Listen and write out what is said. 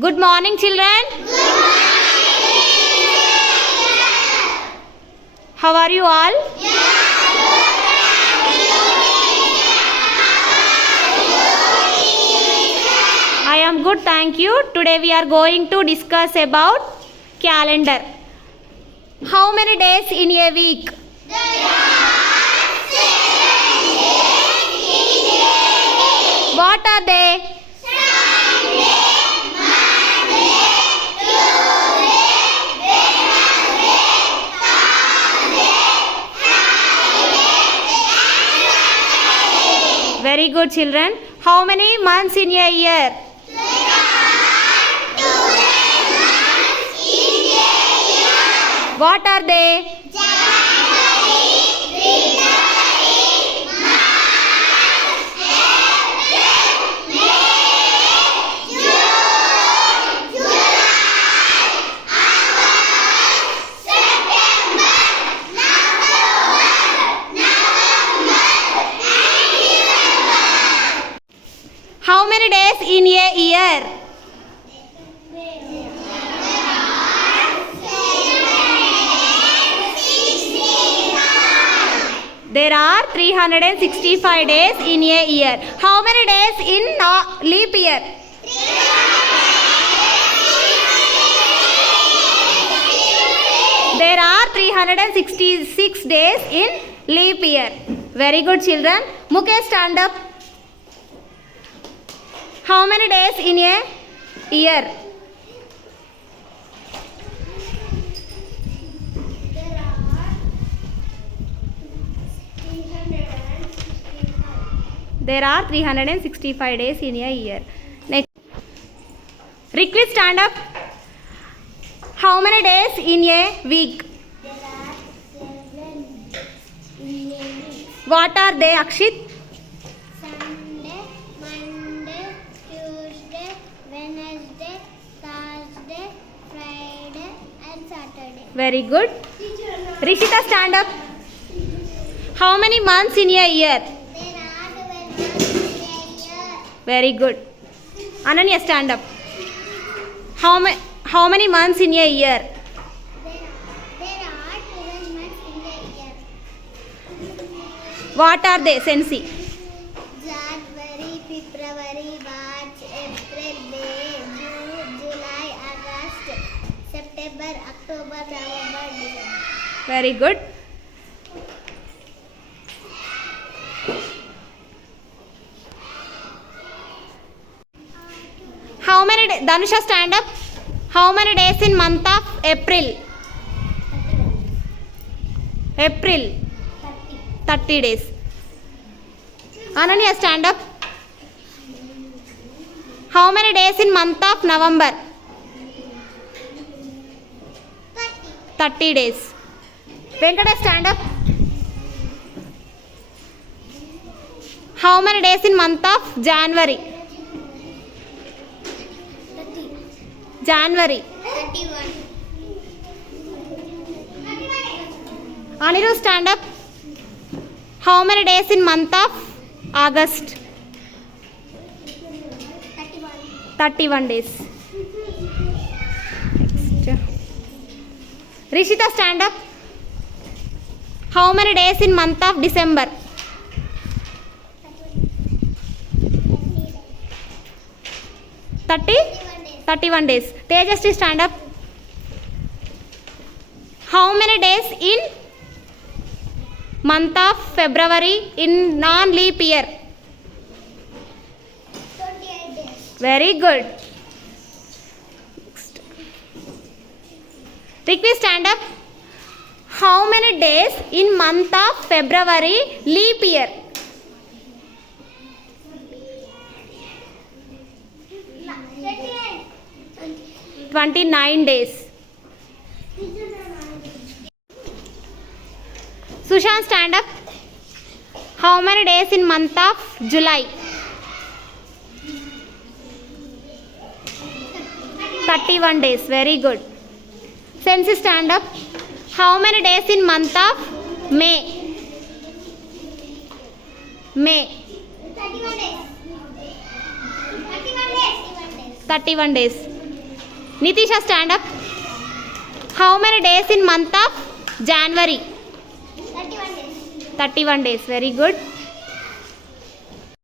Good morning, children. How are you all? I am good, thank you. Today we are going to discuss about calendar. How many days in a week? What are they? Very good, children. How many months in a year? What are they? How many days in a year? There are 365 days in a year. How many days in leap year? There are 366 days in leap year. Very good, children. Mukesh, stand up. How many days in a year? There are 365 days in a year. Next. Rikwit, stand up. How many days in a week? There are 7 in a week. What are they, Akshit? Sunday, Monday, Tuesday, Wednesday, Thursday, Friday and Saturday. Very good. Rishita, stand up. How many months in a year? There are 12 months in a year. Very good. Ananya, stand up. How many months in a year? There are 12 months in a year. What are they, Sensi? January, February, March, April, May, June, July, August, September, October, November, December. Very good. How many days? Danusha, stand up. How many days in month of April? April. 30 days. Ananya, stand up. How many days in month of November? 30 days. Venkatesh, stand up. How many days in month of January? 30. January. 31. Anirudh, stand up. How many days in month of August? 31 days. Next. Rishita, stand up. How many days in month of December? 31 days. Tejasri, stand up. How many days in month of February in non-leap year? 28 days. Very good. Next. Rikvi, stand up. How many days in month of February leap year? 29 days. Sushant, stand up. How many days in month of July? 31 days. Very good. Sensi, stand up. How many days in month of May? May. 31 days. 31 days. Nitisha, stand up. How many days in month of January? 31 days. 31 days. Very good.